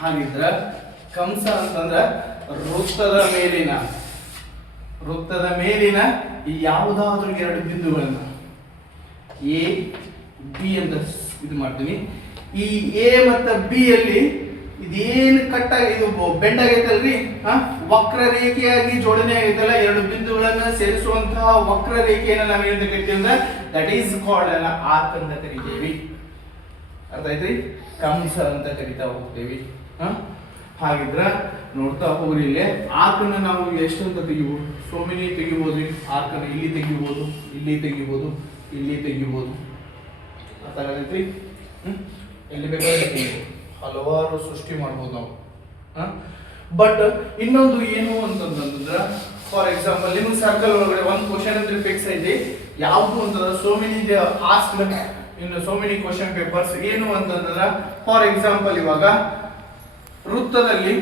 ಹಾಗಿದ್ರ ಕಂಸ ಅಂತಂದ್ರ ವೃತ್ತದ ಮೇಲಿನ ಯಾವುದಾದ್ರೂ ಎರಡು ಬಿಂದುಗಳನ್ನ ಎ ಬಿ ಅಂತ ಇದು ಮಾಡ್ತೀನಿ. ಈ ಎ ಮತ್ತು ಬಿ ಅಲ್ಲಿ ಇದೇನು ಇದು ಬೆಂಡ್ ಆಗೈತಲ್ರಿ, ವಕ್ರರೇಖೆಯಾಗಿ ಜೋಡಣೆ ಆಗೈತಲ್ಲ, ಎರಡು ಬಿಂದುಗಳನ್ನ ಸೇರಿಸುವಂತಹ ವಕ್ರರೇಖೆಯನ್ನ ನಾವು ಏನಂತ ಕರಿತೀವಿ ಅಂದ್ರೆ ದಟ್ ಈಸ್ ಕಾಲ್ಡ್ ಅನ್ನ ಆರ್ಕ್ ಅಂತ ಕರಿತೀವಿ. ಅರ್ಥ ಆಯ್ತ್ರಿ? ಕಂಸ ಅಂತ ಕರಿತಾ ಹೋಗ್ತೇವಿ. ಹಾಗಿದ್ರ ನೋಡ್ತಾ ಹೋಗ್ರಿ, ಇಲ್ಲಿ ಆರ್ಕನ್ನ ನಾವು ಎಷ್ಟು ಅಂತ ತೆಗಿಬಹುದು, ಸೋ ಮೆನಿ ತೆಗಿಬಹುದು. ಆರ್ಕನ್ನ ಇಲ್ಲಿ ತೆಗಿಬಹುದು, ಇಲ್ಲಿ ತೆಗಿಬಹುದು, ಇಲ್ಲಿ ತೆಗಿಬಹುದು. ಅರ್ಥ ಆಗೈತ್ರಿ? ಎಲ್ಲಿ ಬೇಕಾದ್ರೆ ಹಲವಾರು ಸೃಷ್ಟಿ ಮಾಡ್ಬೋದು ನಾವು. ಬಟ್ ಇನ್ನೊಂದು ಏನು ಅಂತಂದ್ರ, ಫಾರ್ ಎಕ್ಸಾಂಪಲ್ ನಿಮ್ಗೆ ಸರ್ಕಲ್ ಒಳಗಡೆ ಒಂದು ಕ್ವಶನ್ ಅಂತ ಫಿಕ್ಸ್ ಐತಿ. ಯಾವುದು ಅಂತಂದ್ರೆ so many ask in so many question papers. ಏನು ಅಂತಂದ್ರ ಫಾರ್ ಎಕ್ಸಾಂಪಲ್ ಇವಾಗ ವೃತ್ತದಲ್ಲಿ